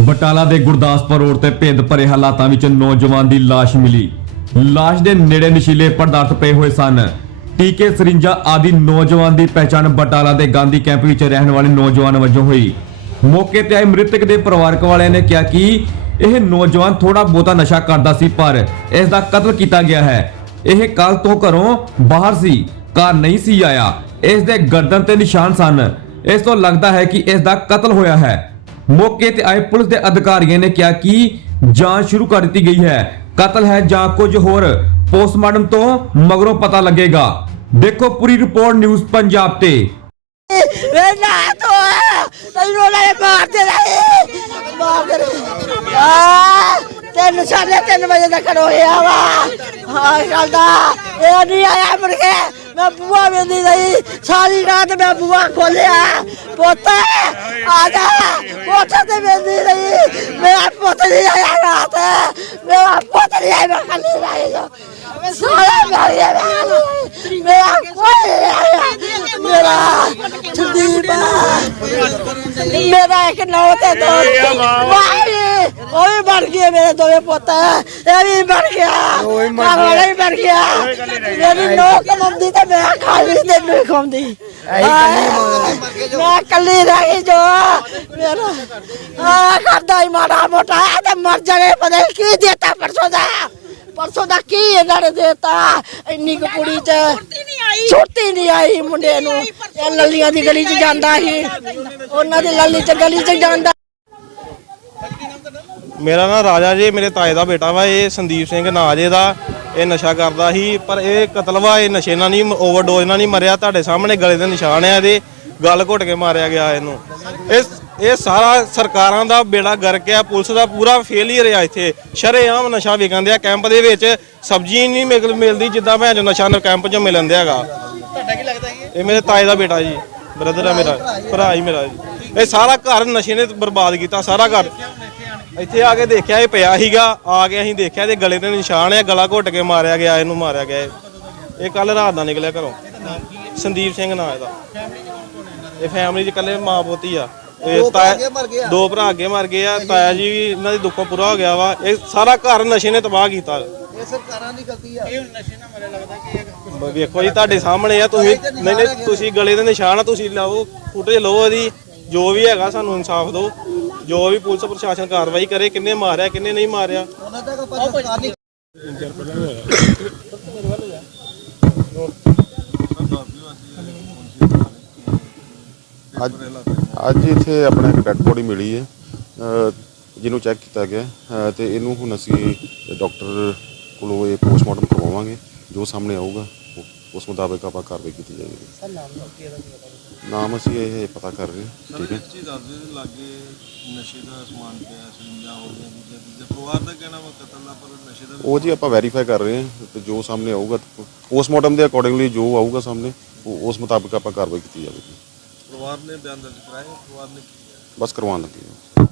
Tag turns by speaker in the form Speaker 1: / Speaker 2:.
Speaker 1: ਬਟਾਲਾ ਦੇ ਗੁਰਦਾਸਪੁਰ ਰੋਡ ਤੇ ਭੇਦ ਭਰੇ ਹਾਲਾਤਾਂ ਵਿੱਚ ਨੌਜਵਾਨ ਦੀ ਲਾਸ਼ ਮਿਲੀ। ਲਾਸ਼ ਦੇ ਨੇੜੇ ਨਸ਼ੀਲੇ ਪਦਾਰਥ ਪਏ ਹੋਏ ਸਨ। ਟੀਕੇ, ਸਰਿੰਜਾ ਆਦਿ ਨੌਜਵਾਨ ਦੀ ਪਹਿਚਾਣ ਬਟਾਲਾ ਦੇ ਗਾਂਧੀ ਕੈਂਪ ਵਿੱਚ ਰਹਿਣ ਵਾਲੇ ਨੌਜਵਾਨ ਵਜੋਂ ਹੋਈ। ਮੌਕੇ ਤੇ ਆਏ ਮ੍ਰਿਤਕ ਦੇ ਪਰਿਵਾਰਕ ਵਾਲਿਆਂ ਨੇ ਕਿਹਾ ਕਿ ਇਹ ਨੌਜਵਾਨ ਥੋੜਾ ਬਹੁਤਾ ਨਸ਼ਾ ਕਰਦਾ ਸੀ, ਪਰ ਇਸ ਦਾ ਕਤਲ ਕੀਤਾ ਗਿਆ ਹੈ। ਇਹ ਕੱਲ ਤੋਂ ਘਰੋਂ ਬਾਹਰ ਸੀ, ਘਰ ਨਹੀਂ ਸੀ ਆਇਆ। ਇਸ ਦੇ ਗਰਦਨ ਤੇ ਨਿਸ਼ਾਨ ਸਨ। ਇਸ ਤੋਂ ਲੱਗਦਾ ਹੈ ਕਿ ਇਸ ਦਾ ਕਤਲ ਹੋਇਆ ਹੈ। ਮੌਕੇ ਤੇ ਆਏ ਪੁਲਿਸ ਦੇ ਅਧਿਕਾਰੀਆਂ ਨੇ ਕਿਹਾ ਕਿ ਜਾਂਚ ਸ਼ੁਰੂ ਕਰ ਦਿੱਤੀ ਗਈ ਹੈ। ਕਤਲ ਹੈ ਜਾਂ ਕੁਝ ਹੋਰ, ਪੋਸਟਮਾਰਟਮ ਤੋਂ ਮਗਰੋਂ ਪਤਾ ਲੱਗੇਗਾ। ਦੇਖੋ ਪੂਰੀ ਰਿਪੋਰਟ ਨਿਊਜ਼ ਪੰਜਾਬ ਤੇ।
Speaker 2: ਵੇ ਨਾ ਤੋ ਤੈਨੂੰ ਲੈ ਮਾਰ ਦੇ ਰਹੇ ਮਾਰ ਦੇ ਰਹੇ ਆ, ਤੈਨੂੰ ਸਾਡੇ 3 ਵਜੇ ਦਾ ਖੜੋ ਹੋਇਆ ਵਾ। ਹਾਂ, ਚੱਲਦਾ। ਇਹ ਨਹੀਂ ਆਇਆ ਮੁੜ ਕੇ। ਮੈਂ ਬੁਆ ਵੇਂਦੀ ਰਹੀ। ਸਾਰੀ ਰਾਤ ਮੈਂ ਬੁਆ ਖੋਲਿਆ ਪੁੱਤ ਆ ਜਾ। ਪੁੱਤ ਤੇ ਵੇਂਦੀ ਰਹੀ। ਮੇਰਾ ਪੁੱਤ ਨਹੀਂ ਆਇਆ ਰਾਤ। ਮੇਰਾ ਪੁੱਤ ਨਹੀਂ ਆਇਆ ਮੈਂ ਕੱਲੀ ਰਹੀ ਜੋ ਸਾਰਾ ਮਾਰਿਆ ਮੇਰਾ ਕੋਈ ਆਇਆ। ਮੇਰਾ ਸੰਦੀਪ ਮੇਰਾ ਇੱਕ ਨੌ ਤੇ ਦੋ ਵਾਹੀ ਉਹ ਵੀ ਬਣ ਗਏ ਮੇਰੇ ਦੋਵੇਂ ਪੁੱਤ। ਇਹ ਵੀ ਬਣ ਗਿਆ। ਘਰ ਵਾਲਾ ਵੀ ਬਣ ਗਿਆ। ਮੇਰੀ ਨੌ ਕਮਾਉਂਦੀ ਤੇ ਮੈਂ ਖਾਈ ਤੇ ਨਹੀਂ ਖਾਉਂਦੀ ਮੈਂ ਕੱਲੀ ਰਹਿ ਗਈ ਜੋ। ਮੇਰਾ ਆ ਕਰਦਾ ਹੀ ਮਾੜਾ ਮੋਟਾ। ਇਹ ਤੇ ਮਰ ਜਾਣੇ ਪਤਾ ਨੀ ਕੀ ਦੇਤਾ ਪਰਸੋਂ ਦਾ। ਪਰਸੋਂ ਦਾ ਕੀ ਇਹਨਾਂ ਨੇ ਦੇਤਾ? ਇੰਨੀ ਕੁ ਕੁੜੀ ਚ ਛੋਟੀ ਨਹੀਂ ਆਈ ਮੁੰਡੇ ਨੂੰ। ਇਹ ਲੱਲੀਆਂ ਦੀ ਗਲੀ ਚ ਜਾਂਦਾ ਸੀ। ਉਹਨਾਂ ਦੀ ਲੱਲੀ ਚ ਗਲੀ ਚ ਜਾਂਦਾ
Speaker 3: ਮੇਰਾ ਨਾਂ ਰਾਜਾ ਜੀ ਮੇਰੇ ਤਾਏ ਦਾ ਬੇਟਾ ਵਾ ਇਹ ਸੰਦੀਪ ਸਿੰਘ ਨਾਂ ਜੇ ਦਾ ਇਹ ਨਸ਼ਾ ਕਰਦਾ ਸੀ ਪਰ ਇਹ ਕਤਲ ਵਾ ਇਹ ਨਸ਼ੇ ਨਾਲ ਨਹੀਂ ਓਵਰਡੋਜ਼ ਨਾਲ ਨਹੀਂ ਮਰਿਆ ਤੁਹਾਡੇ ਸਾਹਮਣੇ ਗਲੇ ਦੇ ਨਿਸ਼ਾਨ ਆ ਇਹਦੇ ਗਲ ਘੁੱਟ ਕੇ ਮਾਰਿਆ ਗਿਆ ਇਹਨੂੰ। ਇਹ ਇਹ ਸਾਰਾ ਸਰਕਾਰਾਂ ਦਾ ਬੇੜਾ ਗਰਕ ਆ ਪੁਲਿਸ ਦਾ ਪੂਰਾ ਫੇਲਿਅਰ ਆ ਇੱਥੇ। ਸ਼ਰੇਆਮ ਨਸ਼ਾ ਵਿਕਣ ਦਿਆ ਕੈਂਪ ਦੇ ਵਿੱਚ ਸਬਜ਼ੀ ਨਹੀਂ ਮਿਲ- ਮਿਲਦੀ ਜਿੱਦਾਂ ਭੈਣ ਜੋ ਨਸ਼ਾ ਨ- ਕੈਂਪ 'ਚ ਮਿਲਣ ਦਿਆ ਹੈਗਾ
Speaker 4: ਤੁਹਾਡਾ ਕੀ ਲੱਗਦਾ ਇਹ
Speaker 3: ਇਹ ਮੇਰੇ ਤਾਏ ਦਾ ਬੇਟਾ ਜੀ ਬ੍ਰਦਰ ਆ ਮੇਰਾ ਭਰਾ ਹੀ ਮੇਰਾ ਜੀ। ਇਹ ਸਾਰਾ ਘਰ ਨਸ਼ੇ ਨੇ ਬਰਬਾਦ ਕੀਤਾ ਸਾਰਾ ਘਰ। ਇੱਥੇ ਆ ਕੇ ਦੇਖਿਆ ਇਹ ਪਿਆ ਸੀਗਾ ਆ ਕੇ ਅਸੀਂ ਦੇਖਿਆ ਇਹਦੇ ਗਲੇ ਤੇ ਨਿਸ਼ਾਨ ਹੈ ਗਲਾ ਘੁੱਟ ਕੇ ਮਾਰਿਆ ਗਿਆ ਇਹਨੂੰ ਮਾਰਿਆ ਗਿਆ ਇਹ। ਇਹ ਕੱਲ ਰਾਤ ਦਾ ਨਿਕਲਿਆ ਘਰੋਂ। ਸੰਦੀਪ ਸਿੰਘ ਨਾਂ ਇਹਦਾ। ਇਹ ਫੈਮਿਲੀ ਚ ਇਕੱਲੇ ਮਾਂ ਪੋਤੀ ਆ। ਇਹ ਤਾਇਆ ਦੋ ਭਰਾ ਅੱਗੇ ਮਰ ਗਏ ਆ। ਤਾਇਆ ਜੀ ਵੀ ਇਹਨਾਂ ਦੀ ਦੁੱਖੋਂ ਪੂਰਾ ਹੋ ਗਿਆ ਵਾ। ਇਹ ਸਾਰਾ ਘਰ ਨਸ਼ੇ ਨੇ ਤਬਾਹ ਕੀਤਾ।
Speaker 4: ਇਹ ਸਰਕਾਰਾਂ ਦੀ ਗਲਤੀ ਆ। ਇਹ ਨਸ਼ੇ ਨਾਲ ਮਰੇ ਲੱਗਦਾ ਕਿ ਇਹ
Speaker 3: ਬ- ਵੇਖੋ ਜੀ ਤੁਹਾਡੇ ਸਾਹਮਣੇ ਆ। ਤੁਸੀਂ ਨਹੀਂ ਨਹੀਂ ਤੁਸੀਂ ਗਲੇ ਦੇ ਨਿਸ਼ਾਨ ਆ ਤੁਸੀਂ ਲਾਓ ਫੁਟੇਜ ਲਓ ਇਹਦੀ। ਜੋ ਵੀ ਹੈਗਾ ਸਾਨੂੰ ਇਨਸਾਫ ਦਿਓ। ਜੋ ਵੀ ਪੁਲਿਸ ਪ੍ਰਸ਼ਾਸਨ ਕਾਰਵਾਈ ਕਰੇ ਕਿੰਨੇ ਮਾਰਿਆ ਕਿੰਨੇ ਨਹੀਂ ਮਾਰਿਆ।
Speaker 4: ਉਹਨਾਂ ਦਾ ਕੋਈ ਪਤਾ ਸਰਕਾਰ ਨਹੀਂ।
Speaker 5: ਅੱਜ ਅੱਜ ਇੱਥੇ ਆਪਣਾ ਇੱਕ ਡੈਡ ਬੋਡੀ ਮਿਲੀ ਹੈ ਅ, ਜਿਹਨੂੰ ਚੈੱਕ ਕੀਤਾ ਗਿਆ ਅ, ਤੇ ਇਹਨੂੰ ਹੁਣ ਅਸੀਂ ਡਾਕਟਰ ਕੋਲੋਂ ਇਹ ਪੋਸਟਮਾਰਟਮ ਕਰਵਾਵਾਂਗੇ ਜੋ ਸਾਹਮਣੇ ਆਊਗਾ ਉਹ- ਉਸ ਮੁਤਾਬਕ ਆਪਾਂ ਕਾਰਵਾਈ ਕੀਤੀ ਜਾਏਗੀ। ਨਾਮ ਅਸੀਂ ਇਹ ਪਤਾ ਕਰ ਰਹੇ ਹਾਂ ਠੀਕ ਹੈ।
Speaker 6: ਚੀਜ਼ ਦੱਸਦੇ ਨੇ ਲਾਗੇ ਨਸ਼ੇ ਦਾ ਸਮਾਨ ਪਿਆ ਸਰਿੰਜਾਂ ਹੋ ਗਈਆਂ ਦੂਜਾ ਦੂਜਾ ਪਰਿਵਾਰ ਦਾ ਕਹਿਣਾ ਵਾ ਕਤਲ ਦਾ ਪਰ ਨਸ਼ੇ ਦਾ
Speaker 5: ਉਹ ਜੀ ਆਪਾਂ ਵੈਰੀਫਾਈ ਕਰ ਰਹੇ ਹਾਂ ਤੇ ਜੋ ਸਾਹਮਣੇ ਆਊਗਾ ਪੋਸਟਮਾਰਟਮ ਦੇ ਅਕੋਰਡਿੰਗਲੀ ਜੋ ਆਊਗਾ ਸਾਹਮਣੇ ਉਸ ਮੁਤਾਬਕ ਆਪਾਂ ਕਾਰਵਾਈ ਕੀਤੀ ਜਾਵੇਗੀ।
Speaker 6: ਪਰਿਵਾਰ ਨੇ ਬਿਆਨ ਦਰਜ ਕਰਾਇਆ ਪਰਿਵਾਰ ਨੇ
Speaker 5: ਬਸ ਕਰਵਾਉਣ ਲੱਗੇ ਹਾਂ।